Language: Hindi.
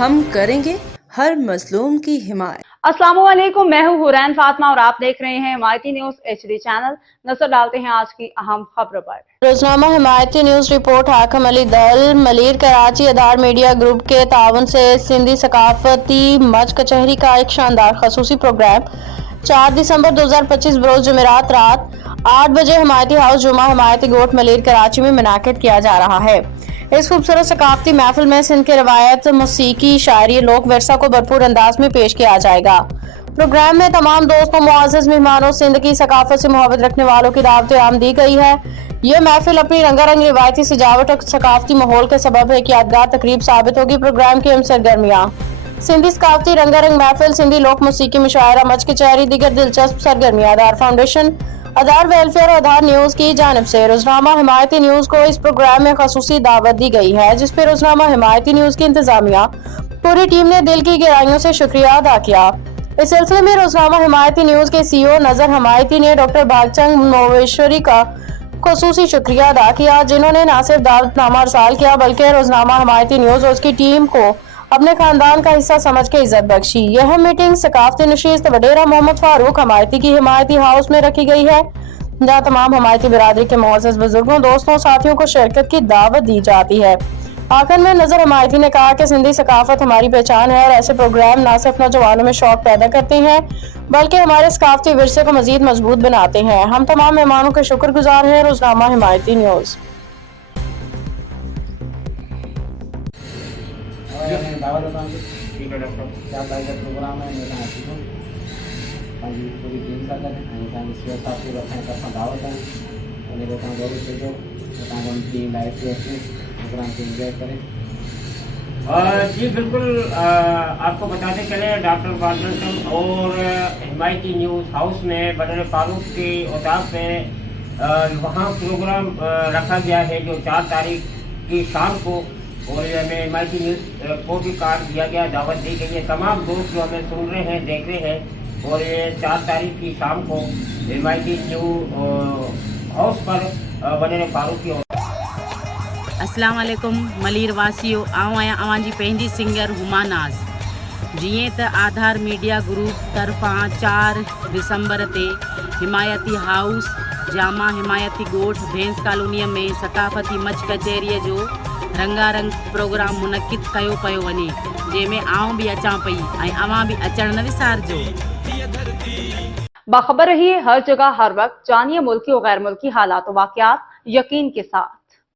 हम करेंगे हर मजलूम की हिमायत। अस्सलामुअलैकुम, मैं हूँ हुरैन फातिमा और आप देख रहे हैं हिमायती न्यूज HD चैनल। नजर डालते हैं आज की अहम खबरों पर। रोजनामा हिमायती न्यूज रिपोर्ट। हाकिम अली दल मलीर कराची आधार मीडिया ग्रुप के ताउन से सिंधी सकाफती मच कचहरी का एक शानदार खसूसी प्रोग्राम 4 दिसंबर 2025 बरोज जुमेरात रात 8 बजे हिमायती हाउस जुमा हिमायती गोट मलीर कराची में मुनाकिद किया जा रहा है। इस खूबसूरत सकाफती महफिल में सिंध के रवायत, मौसीकी, शायरी, लोक विरसा को भरपूर अंदाज में पेश किया जाएगा। प्रोग्राम में तमाम दोस्तों, मुआज़्ज़िज़ मेहमानों, सिंध की सकाफत से मोहब्बत रखने वालों की दावत आम दी गई है। ये महफिल अपनी रंगारंग रिवायती सजावट और सकाफती माहौल के सबब एक यादगार तकरीब साबित होगी। प्रोग्राम की अहम सरगर्मियाँ: सिंधी सकाफती रंगारंग महफिल, सिंधी लोक मौसीकी, मुशायरा, मच कचहरी, दीगर दिलचस्प सरगर्मियाँ। आधार फाउंडेशन, आधार वेलफेयर और आधार न्यूज की जानिब से रोजनामा हिमायती न्यूज को इस प्रोग्राम में खसूसी दावत दी गई है, जिसपे रोजनामा हिमायती न्यूज की इंतजामिया पूरी टीम ने दिल की गहराइयों से शुक्रिया अदा किया। इस सिलसिले में रोजनामा हिमायती न्यूज के CEO नजर हिमायती ने डॉक्टर भागचंद मोवेश्वरी का खसूसी शुक्रिया अदा किया, जिन्होंने न सिर्फ दावतनामा अरसाल किया बल्कि रोजनामा हिमायती न्यूज और उसकी टीम को अपने खानदान का हिस्सा समझ के इज्जत बख्शी। यह मीटिंग सकाफती नशीस्त वडेरा मोहम्मद फारूक हिमायती की हिमायती हाउस में रखी गई है, जहाँ तमाम हिमायती बिरादरी के मुअज़्ज़ज़ बुजुर्गों, दोस्तों, साथियों को शिरकत की दावत दी जाती है। आखिर में नजर हिमायती ने कहा कि सिंधी सकाफत हमारी पहचान है और ऐसे प्रोग्राम न सिर्फ नौजवानों में शौक पैदा करते हैं बल्कि हमारे सकाफती विरसे को मजीद मजबूत बनाते हैं। हम तमाम मेहमानों के शुक्रगुजार हैं। रोजनामा हिमायती न्यूज। प्रोग्राम है पूरी टीम सां गॾु साथी रखण तरफ़ां दावत है टीम लाइव थी अचे प्रोग्राम को एंजॉय करें। जी बिल्कुल, आपको बताते चले डॉक्टर भागचंद और हिमायती न्यूज़ हाउस में बदर फारूक की औताक में वहाँ प्रोग्राम रखा गया है जो 4 तारीख की शाम को, और हमें हिमायती न्यूज़ को भी कार्ड दिया गया, दावत दी गई है। तमाम दोस्त जो हमें सुन रहे हैं, देख रहे हैं, और ये 4 तारीख की शाम को हिमायती न्यूज़ हाउस पर बदर फारूक की। अस्सलाम वालेकुम मलीर वासियो, आऊं आहियां अवां जी पंहिंजी सिंगर हुमा नाज़। जीअं त आधार मीडिया ग्रुप तरफ़ां 4 दिसंबर ते हिमायती हाउस जामा हिमायती गोठ भेंस कॉलोनीअ में सकाफती मच कचहरीअ जो रंगारंग प्रोग्राम मुनक़िद कयो पियो वञे, जंहिंमें आऊं बि अचां पई ऐं अवां बि अचण न विसारजो। बाखबर रहिए हर जगह हर वक्त, जानिए मुल्की और गैर मुल्की हालात और वाक़यात यकीन के साथ।